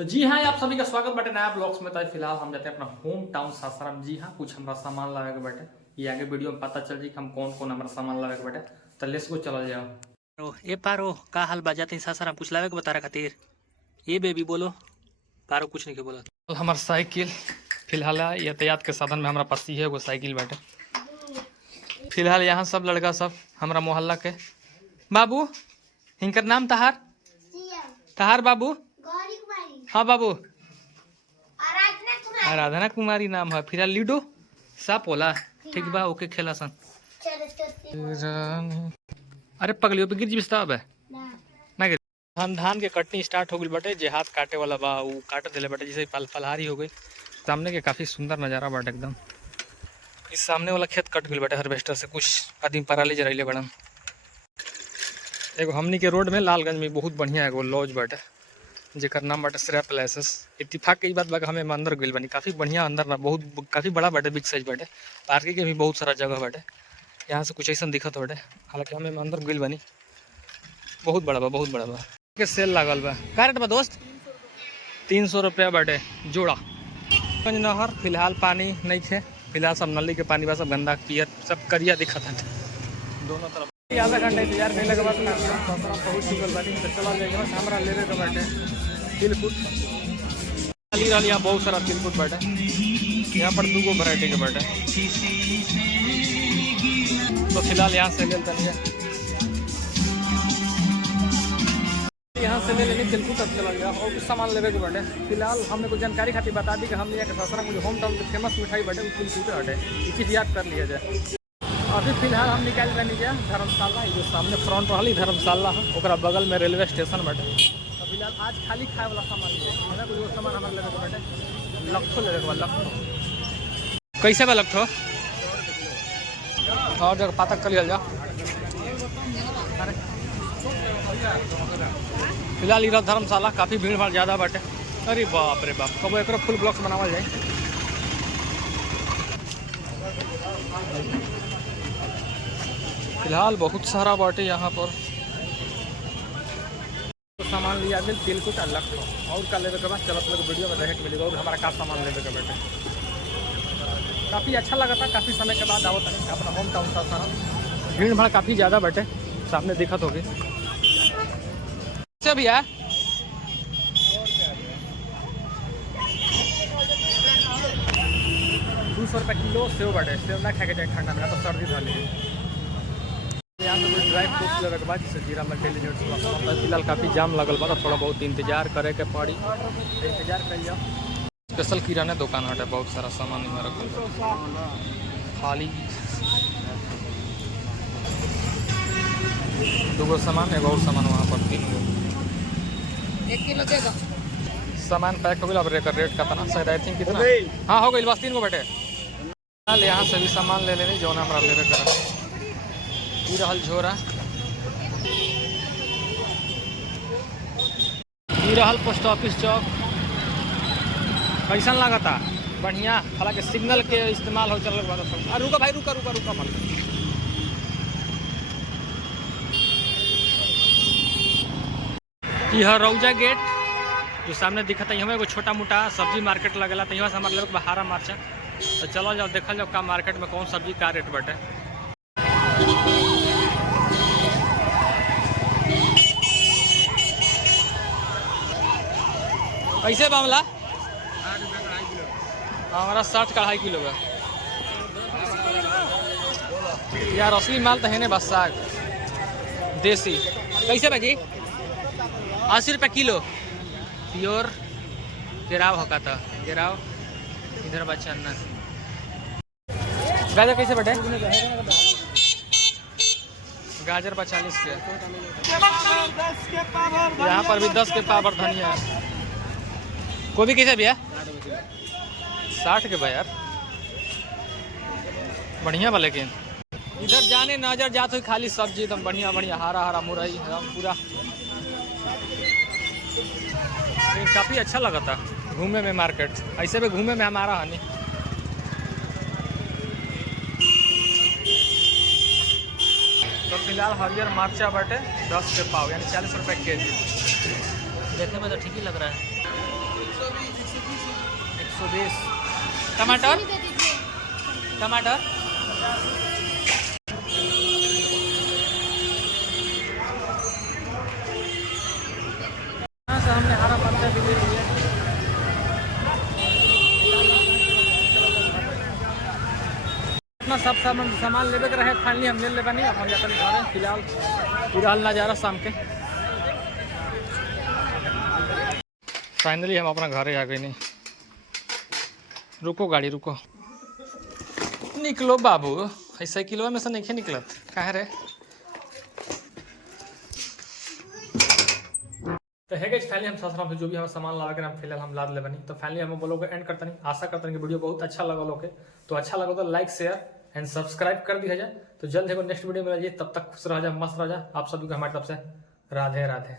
तो जी हाँ, आप सभी का स्वागत बाटे नया ब्लॉग्स में। तो फिलहाल हम जाते हैं अपना होम टाउन सासाराम। जी हाँ, कुछ हमारा सामान लावे के बाटे, ये आगे वीडियो में पता चल जी हम कौन कौन हमारा सामान लावे के बाटे। तो लेट्स गो, चला जाओ। ए पारो का हाल बा जाते सासाराम कुछ लावे के बता रहा खातिर ये बेबी बोलो। पारो कुछ नहीं के बोला। हमारा साइकिल फिलहाल यातायात के साधन में हमारा पास है वो साइकिल बाटे। फिलहाल यहाँ सब लड़का सब हमारा मोहल्ला के बाबू, हिंकर नाम तहार बाबू। हाँ बाबू, आराधना कुमारी नाम है। फिलहाल लूडो साप होला ठीक बा, ओके खेला सन। अरे पगलियो पे गिर जी बिस्ताब है ना गिर। धान के कटनी स्टार्ट हो गई बटे, जे हाथ काटे वाला बा वो काट दिले बटे, जैसे फलहारी हो गई। सामने के काफी सुंदर नजारा बाटे एकदम। इस सामने वाला खेत कट गई बटे हार्वेस्टर से, कुछ आदमी पराली जराइले बड़न। एगो हमनी के रोड में लालगंज में बहुत बढ़िया एगो लॉज बाटे जेकर नाम बाटे श्रेया प्लेसेस। इत्तेफाक की बात बा हमें अंदर गइल बानी, काफ़ी बढ़िया अंदर ना, बहुत काफ़ी बड़ा बाटे, बिग साइज बाटे। पार्किंग के भी बहुत सारा जगह बाटे, यहाँ से कुछ ऐसा दिखत बाटे। हालांकि हमें अंदर गइल बानी, बहुत बड़ा बा, बहुत बड़ा बा के सेल लागल बा। का रेट बा दोस्त? 300 रुपया बाटे जोड़ा। गंज नहर फिलहाल पानी नहीं थे, फिलहाल सब नली के पानी बा, सब गंदा पियर सब करिया दिखत है दोनों तरफ। आधा घंटा इंतजार करने के बाद पहुँच चुकल बानी। तो चला जाएगा हमारा लेवे के बाटे तिलकुट। यहाँ बहुत सारा तिलकुट बाटे, यहाँ पर 2 वैरायटी के बाटे। तो फिलहाल यहाँ से ले लेते यहाँ से ले लेंगे तिलकुट। अब चला गया और कुछ सामान लेवे के बाटे। फिलहाल हमने कुछ जानकारी खातिर बता दी कि हम यहाँ के सासाराम मुझे होम टाउन की फेमस मिठाई बाटे वो तिलकुट बाटे, ये चीज़ याद कर लिया जाए। अभी फिलहाल हम निकाल रहे नीचे धर्मशाला, ये जो सामने फ्रंट वाली धर्मशाला है ओकरा बगल में रेलवे स्टेशन बाटे। तो फिलहाल आज खाली खाए वाला सामान है, कुछ वो सामान हमारे लेवे के बाटे। लखो लेवे के बा, लखो कैसे बा लखो? और जगह पता कर लिया जाओ। फिलहाल इधर धर्मशाला काफ़ी भीड़ भाड़ ज़्यादा बाटे। अरे बाप रे बाप, कब एक फुल ब्लॉक्स बनावल जाए। फिलहाल बहुत सारा बाटे यहाँ पर तो सामान लिया गया तिलकुट और लखो। और का लेवे के बाद चलत लोग वीडियो में देखे मिलेगा और हमारा का सामान लेवे के बाटे। काफ़ी अच्छा लगा था, काफ़ी समय के बाद आवत है अपना होम टाउन सासाराम। भीड़ भाड़ काफ़ी ज़्यादा बाटे, सामने दिखत होगी। भी है 200 रुपये किलो सेव बाटे। सेव ना खा के जाए ठंडा में, तो सर्दी धर ली। यहाँ पे कुछ ड्राई फ्रूट्स लेवे के बाद जैसे जीरा में डेली न्यूट्स। फिलहाल काफ़ी जाम लगल बा, थोड़ा बहुत इंतजार करे के पड़ी, इंतजार कर लिया। स्पेशल किराना दुकान हटे, बहुत सारा सामान में रखल खाली 2 सामान, एगो और सामान वहाँ पर 3 गो 1 किलो दे दो। सामान पैक हो गया। अब रेट का तना शायद आई थिंक कितना, हाँ हो गई बस 3 गो बेटे। यहाँ से भी सामान ले लेनी जो हमारा लेवे कर रहल झोरा, रहल पोस्ट ऑफिस चौक। कैसा लागता? बढ़िया। हालांकि सिग्नल के इस्तेमाल हो चल रहा। रुका भाई, रुका रुका रुका मत। यह रौजा गेट जो सामने दिखता है, हमें एगो छोटा मोटा सब्जी मार्केट लगेला। तो यहाँ से हमारे लोग बहारा मार्चा। तो चलो जाओ देखल जाओ का मार्केट में कौन सब्जी का रेट बाटे। कैसे मामला? हमारा 60 का 2.5 किलो का यार, असली माल तो है ना बस। साग देसी कैसे भाजी? 80 रुपये किलो प्योर। गिराव होगा था गिराव इधर बच्चा अन्ना। गाजर कैसे बटे? गाजर 45 के। यहाँ पर भी 10 के पावर धनिया। गोभी कैसे भैया? 60 के भाई यार, बढ़िया बा। लेकिन इधर जाने नजर जात हुई खाली सब्जी एकदम बढ़िया बढ़िया, हरा हरा मुरई एकदम पूरा। काफ़ी अच्छा लगा था घूमे में मार्केट, ऐसे भी घूमे में हमारा हानि। तो फिलहाल हरियर मरचा बाटे 10 के पाव, यानी 40 रुपये केजी। देखने में तो ठीक ही लग रहा है। 120। टमाटर टमाटर यहाँ से हमने हरा मरचा भी ले लिया। अपना सब सामान लेवे के रहे, फाइनली हम ले लेबा नहीं। अब हम जाते घर फिलहाल नज़ारा शाम के। फाइनली हम अपना घर आ गए। नहीं रुको गाड़ी रुको, निकलो बाबू। ऐसा किलो में से नहीं निकलत कहे रे। तो है गाइस फाइनली हम सासराम से जो भी हमारा सामान लावे के हम फिलहाल हम लाद ले बनी। तो फाइनली हम बोलोगे एंड करते नहीं। आशा करते हैं कि वीडियो बहुत अच्छा लगा लोगे। तो अच्छा लगा तो लाइक शेयर एंड सब्सक्राइब कर दिया जाए। तो जल्द है नेक्स्ट वीडियो में रहिए, तब तक खुश रह जाए, मस्त रह जाए। आप सभी को हमारी तरफ से राधे राधे।